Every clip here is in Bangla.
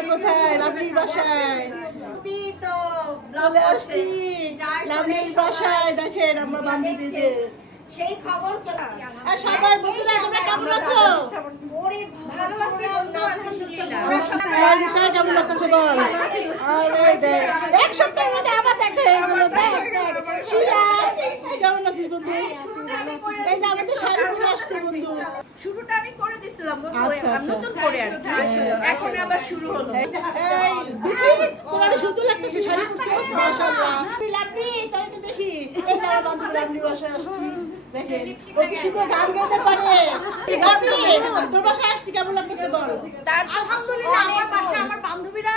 আমরা কোথায়? লাভলির বাসায়। চলে আসছি। যার লাভলির বাসায়। দেখেন আমরা বান্ধবীদের। সেই খবর সবাই বন্ধুরা তোমরা কেমন আছো? ওরে আলহামদুলিল্লাহ। কেমন লাগতেছে বল? আরে দেখ এক সপ্তাহ আবার দেখে এগুলো দেখ দেখ। সিরাজ কেমন আছিস বন্ধু? শুরুটা আমি করে দিছিলাম বন্ধু আচ্ছা, আচ্ছা। নতুন করে আর এখন আবার শুরু হলো। তোমার সুন্দর লাগতেছে শাড়ি মাশাআল্লাহ। লাভলি তাই একটু দেখি। এই যে আমার বান্ধবী লাভলি বাসায় আসছি। তোর আলহামদুলিল্লাহ বাসা বান্ধবীরা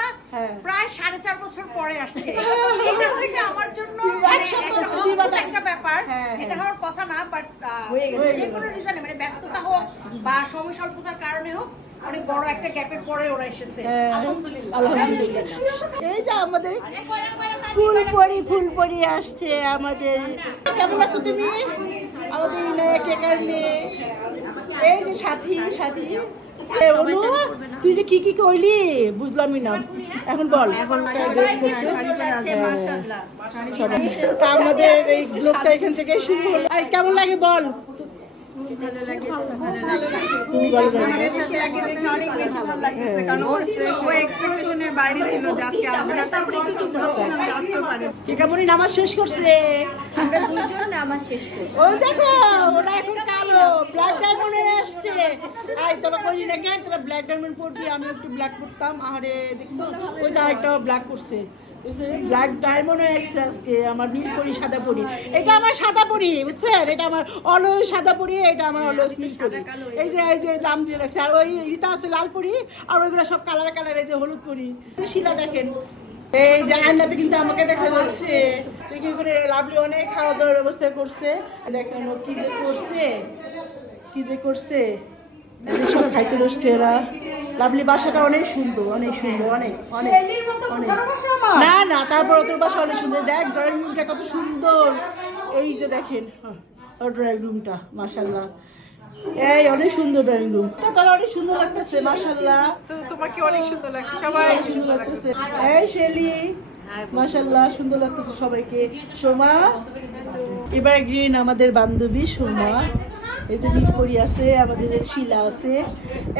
সাড়ে চার বছর পরে আসছে। এটা হচ্ছে আমার জন্য মানে একটা ব্যাপার। হ্যাঁ, এটা হ্যাঁ। হওয়ার কথা না বাট যে কোনো রিজনে মানে ব্যস্ততা হোক বা সময় স্বল্পতার কারণে হোক অনেক বড় একটা গ্যাপের পরে ওরা এসেছে। হ্যাঁ। আলহামদুলিল্লাহ। আলহামদুলিল্লাহ। এই যে আমাদের ফুল পরি ফুল পরি আসছে আমাদের। কেমন আছো তুমি? আমাদের এই মেয়ে কেকার মেয়ে। এই যে সাথী সাথী। তুই যে কি কি করলি বুঝলামই না। এখন বল। মাশাআল্লাহ। আমাদের এই ব্লগটা এখান থেকে শুরু হলো কেমন লাগে বল? কেকামণি নামাজ শেষ করছে? আমরা দুইজন নামাজ শেষ করছি। দেখো ওরা এখন আসছে। আই তোরা করি না কেন? তোরা ব্ল্যাক ডায়মন্ড পরবি আমি একটু ব্ল্যাক পরতাম। আরে দেখছ? ওই যে একটা ব্ল্যাক করছে ব্ল্যাক ডায়মন্ড এসছে আজকে আমার নীল পরি সাদা পরি। এটা আমার সাদা পরি বুঝছেন? এটা আমার অলস সাদা পরি এটা আমার অলস নীল পরি। এই যে এই যে নাম দিয়ে রাখছে। আর ওই ইটা আছে লাল পরি আর ওইগুলো সব কালার কালার এই যে হলুদ পরি। শিলা দেখেন। এই যে আন্নাতে কিন্তু আমাকে দেখা যাচ্ছে। দেখি করে লাভলি অনেক খাওয়া দাওয়ার ব্যবস্থা করছে। দেখেন ও কি যে করছে। কি যে করছে? এদের খাইতে বসছে এরা। লাভলি বাসাটা অনেক সুন্দর অনেক সুন্দর অনেক অনেক না না তারপর তোর বাসা অনেক সুন্দর। দেখ ড্রয়িং রুমটা কত সুন্দর। এই যে দেখেন ড্রয়িং রুমটা মাশাল্লাহ এই অনেক সুন্দর ড্রয়িং রুম তোর অনেক সুন্দর লাগতেছে মাশাল্লাহ তোমাকে অনেক সুন্দর লাগছে সবাই। সুন্দর লাগতেছে। এই শেলি মাশাল্লাহ সুন্দর লাগতেছে সবাইকে। সোমা এবার গ্রিন আমাদের বান্ধবী সোমা। এই যে নীলপরি আছে আমাদের শিলা আছে।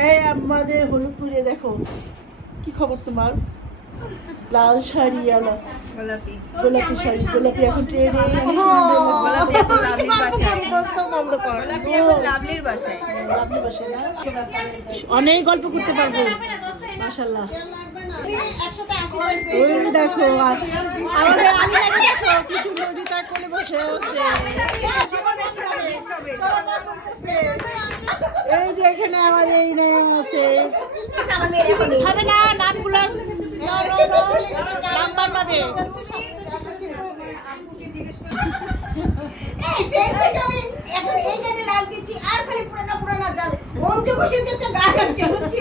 এই আমাদের হলুদ হলুদপুরে দেখো কি খবর তোমার? লাল শাড়ি আলা গোলাপি। গোলাপি শাড়ি গোলাপি এখন ট্রেনে? অনেক গল্প করতে পারব। মাশাল্লাহ ওই দেখো আমাদের দেখো কি সুন্দর করে বসে আছে। এই যে এখানে আমাদের এই নাম আছে। হবে না নামগুলো নাম্বার পাবে। এখন এই গানে লাইক দিচ্ছি আর খালি পুরানা পুরানা জাল। মঞ্চে বসে একটা গান হচ্ছে